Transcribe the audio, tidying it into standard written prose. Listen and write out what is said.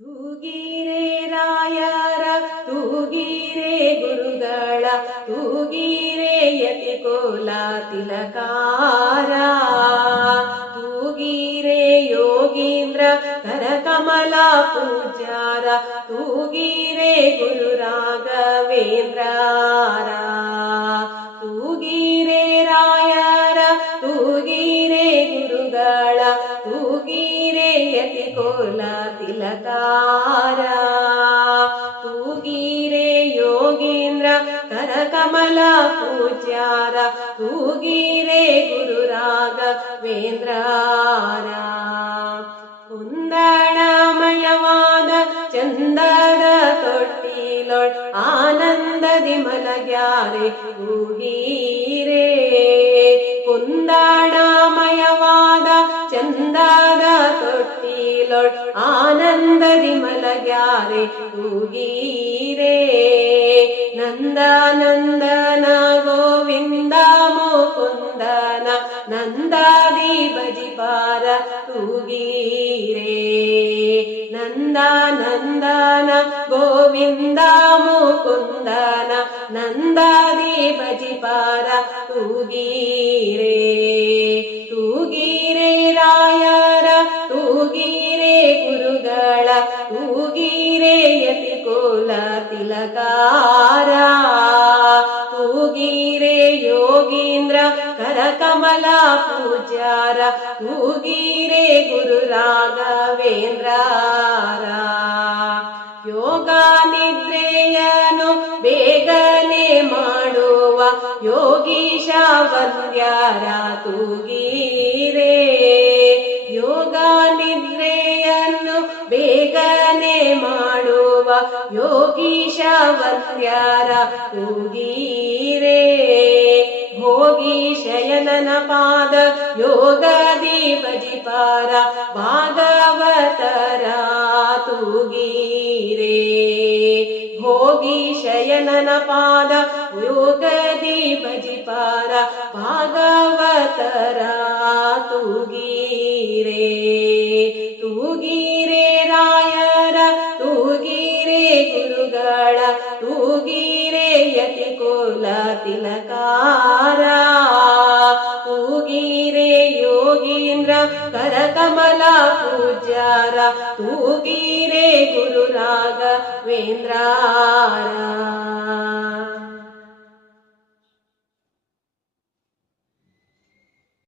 ತೂಗಿರೆ ರಾಯರ ತೂಗಿರೆ ಗುರುಗಳ ತೂಗಿರೆ ಯತಿಕೋಲ ತಿಲಕಾರ ತೂಗಿರೆ ಯೋಗೀಂದ್ರ ಕರಕಮಲ ಪೂಜಾರ ತೂಗಿರೆ ಗುರು ರಾಘವೇಂದ್ರ ತೂಗಿರೆ ರಾಯರ ತೂಗಿರೆ ಗುರುಗಳ ತೂಗಿರೆ ಯತಿಕೋಲ ತಿಲಕಾರ ತೂಗಿರೆ ಯೋಗೀಂದ್ರ ಕರಕಮಲ ಪೂಜ್ಯಾರ ತೂಗಿರೆ ಗುರು ರಾಘವೇಂದ್ರ ಕುಂದಣಮಯವಾದ ಚಂದದ ತೊಟ್ಟಿಲೊಳ್ ಆನಂದದಿ ಮಲಗ್ಯಾರೆ ತೂಗಿರೆ ಕುಂದಣಮಯವಾದ ಚಂದದ ತೊಟ್ಟಿಲೊಳ್ ಆನಂದದಿ ಮಲಗ್ಯಾರೆ ತೂಗಿರೆ ನಂದನಂದನ ಗೋವಿಂದ ಮುಕುಂದನ ನಂದಾದಿ ಭಜಿಪಾರ ತೂಗಿರೆ ನಂದನಂದನ ಗೋವಿಂದ ಮುಕುಂದನ ನಂದಾದಿ ಭಜಿಪಾರ ತೂಗಿರೆ ತೂಗಿರೆ ರಾಯರ ತೂಗಿರೆ ಗುರುಗಳ ತೂಗಿರೆ ಯತಿಕೋಲ ತಿಲಕಾರ ತೂಗಿರೆ ಯೋಗೀಂದ್ರ ಕರಕಮಲ ಪೂಜ್ಯಾರ ತೂಗಿರೆ ಗುರು ರಾಘವೇಂದ್ರ ಯೋಗ ನಿದ್ರೆಯನು ಬೇಗನೆ ಮಾಡುವ ಯೋಗೀಶ ವಂದ್ಯಾರ ತೂಗಿರೆ ಯೋಗ ನಿದ್ರೆಯನ್ನು ಬೇಗನೆ ಮಾಡುವ ಯೋಗೀಶ ವಂದ್ಯಾರ ತೂಗಿರೆ ಭೋಗಿ ಶಯನನ ಪಾದ ಯೋಗದಿ ಭಜಿಪಾರ ಭಾಗವತರ ತೂಗಿರೆ ಭೋಗಿ ಶಯನನ ಪಾದ ಯೋಗದಿ ಭಜಿಪಾರ ಭಾಗವತರ ತೂಗಿರೆ ತೂಗಿರೆ ರಾಯರ ತೂಗಿರೆ ಗುರುಗಳ ತೂಗಿರೆ ಯತಿಕೋಲ ತಿಲಕಾರ ತೂಗಿರೆ ಯೋಗೀಂದ್ರ ಕರಕಮಲ ಪೂಜ್ಯಾರ ತೂಗಿರೆ ಗುರು ರಾಘವೇಂದ್ರ